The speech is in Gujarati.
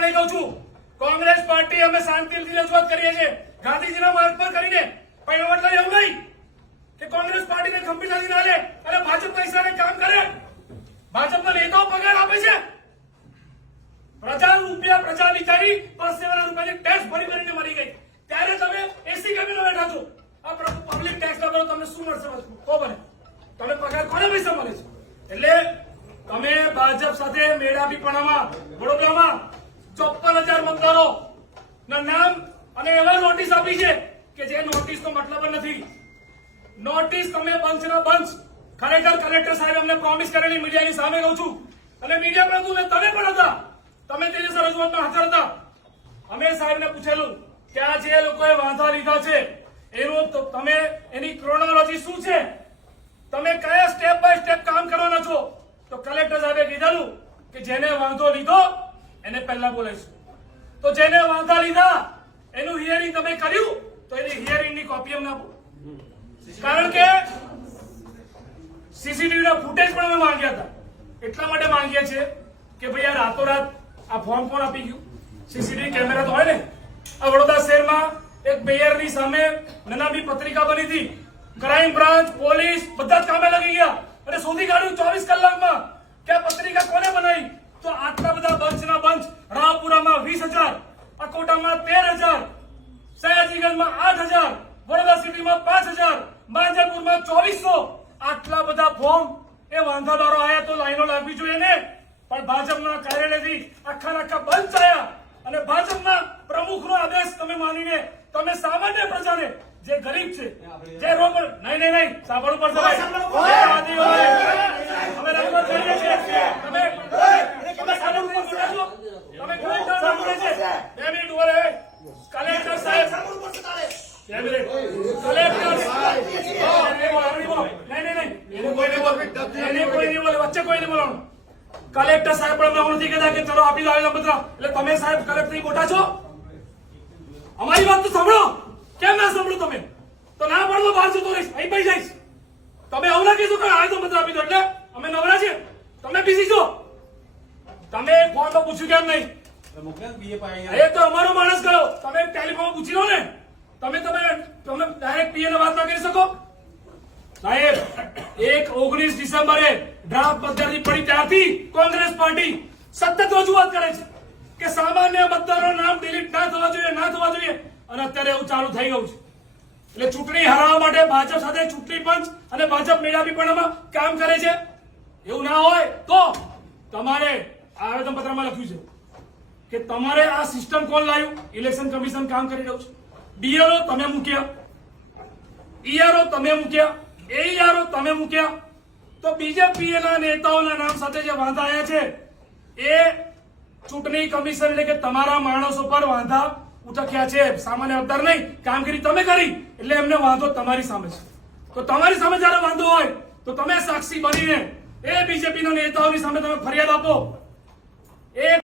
પણ એ કહું છું, કોંગ્રેસ પાર્ટી અમે શાંતિથી રજૂઆત કરીએ છીએ ગાંધીજીના માર્ગ પર કરીને, પણ એનો મતલબ એવું નહીં કે કોંગ્રેસ પાર્ટીને ગંભીરતાથી ના લે અને ભાજપ પૈસાને કામ કરે. ભાજપના નેતાઓ પગાર આપે છે, પ્રજા રૂપિયા પ્રજા વિચારી પરસેવાના રૂપિયાની ટેક્સ ભરી ભરીને મરી ગઈ, ત્યારે તમે એસી કેબિનમાં બેઠા છો. આ પબ્લિક ટેક્સ ના ભરો, તમને શું મળશે? તો બને તમે પગાર કોને પૈસા મળે છે? એટલે તમે ભાજપ સાથે મેળાપીપણામાં વડોદરામાં 54,000 મતદારો ના નામ અને એવા નોટિસ આપી છે કે જે નોટિસ નો મતલબ જ નથી. નોટિસ તમે બંચના બંચ ખરેખર કલેક્ટર સાહેબ અમને પ્રોમિસ કરેલી મીડિયાની સામે કહું છું, અને મીડિયા પર હતું તમે પણ હતા, તમે તે દિવસે રજૂઆતમાં હાજર હતા. અમે સાહેબને પૂછેલું કે આ જે લોકોએ વાંધા લીધા છે એનું તમે એની ક્રોનોલોજી શું છે, તમે કયા સ્ટેપ બાય સ્ટેપ કામ કરવાના છો? તો કલેક્ટર સાહેબે કીધેલું કે જેને વાંધો લીધો એને પહેલા બોલાવીશું. તો જેને વાંધા લીધા એનું હિયરિંગ તમે કર્યું તો એની હિયરિંગની કોપી અમને આપો, કારણ કે સીસીટીવી ના ફૂટેજ પણ અમે માંગ્યા હતા. એટલા માટે માંગીએ છીએ કે ભાઈ આ રાતોરાત આ ફોર્મ કોણ આપી ગયું? સીસીટીવી કેમેરા તો હોય ને. આ વડોદરા શહેરમાં એક બેયરની સામે નાની પત્રિકા બની હતી, ક્રાઇમ બ્રાન્ચ પોલીસ બધા જ કામે લાગી ગયા અને શોધી કાઢ્યું 24 કલાકમાં કે આ પત્રિકા કોને બનાવી. તો આટલા બધા બંચના બંચ, રાવપુરામાં 20,000, અકોટામાં 13,000, સયાજીગંજમાં 8,000, વડોદરા સિટીમાં 5,000, માંજરપુરમાં 2,400, આટલા બધા ફોર્મ એ વાંધાદારો આયા તો લાઈનો લાગવી જોઈએ ને. પણ ભાજપના કાર્યાલયથી આખા બંચ આયા અને ભાજપના પ્રમુખનો આદેશ તમે માનીને તમે સામાન્ય પ્રજાને જે ગરીબ છે જે રોડ પર નહીં સાંભળવું પડશે ભાઈ. અમે રજૂઆત કરીએ છીએ, તમે સાંભળવું પડશે. તમે કલેક્ટર સાંભળે છે 2 મિનિટ ઉભા રહે. કલેક્ટર સાહેબ 2 મિનિટ. કલેક્ટર સાહેબ વચ્ચે કોઈ નહીં બોલવાનું. કલેક્ટર સાહેબ પણ અમે નથી કહેતા કે ચલો આપી દો આવેદનપત્ર, એટલે તમે સાહેબ કલેક્ટર મોટા છો, અમારી વાત તો સાંભળો. કેમ ના સાંભળો? તમે તો ના પડો બહાર જતો રહીશ, અહીં પડી જઈશ. તમે આવું ના કીધું કે આવેદનપત્ર આપી દો એટલે અમે નવરા છે, તમે બીસી છો. તમે ફોન તો પૂછ્યું કેમ નહીં? એ તો અમારો માણસ ગયો, તમે ટેલિફોન પૂછી લો ને. તમે ડાયરેક્ટ પીએ વાત ના કરી શકો સાહેબ. 19 ડિસેમ્બરે ડ્રાફ્ટ પદ્ધતિ પડી ત્યારથી કોંગ્રેસ પાર્ટી સતત રજૂઆત કરે છે કે સામાન્ય મતદારો નામ ડિલીટ ના થવા જોઈએ, અને અત્યારે એવું ચાલુ થઈ ગયું છે. એટલે ચૂંટણી હરાવવા માટે ભાજપ સાથે ચૂંટણી પંચ અને ભાજપ મેળાપીપણામાં કામ કરે છે. એવું ના હોય તો તમારે આવેદનપત્રમાં લખ્યું છે કે તમારે આ સિસ્ટમ કોણ લાવ્યું? ઇલેક્શન કમિશન કામ કરી રહ્યું છે. ડીએલઓ તમે મૂક્યા, ઈઆરઓ તમે મૂક્યા, એઈઆરઓ તમે મૂક્યા. તો બીજેપી ના નેતાઓના નામ સાથે જે વાંધા આવ્યા છે એ ચૂંટણી કમિશન એટલે કે તમારા માણસો પર વાંધા ઉઠક્યા છે, સામાન્ય મતદાર નહીં. કામગીરી તમે કરી એટલે એમને વાંધો તમારી સામે છે. તો તમારી સામે જયારે વાંધો હોય તો તમે સાક્ષી બનીને એ બીજેપી ના નેતાઓની સામે તમે ફરિયાદ આપો. એ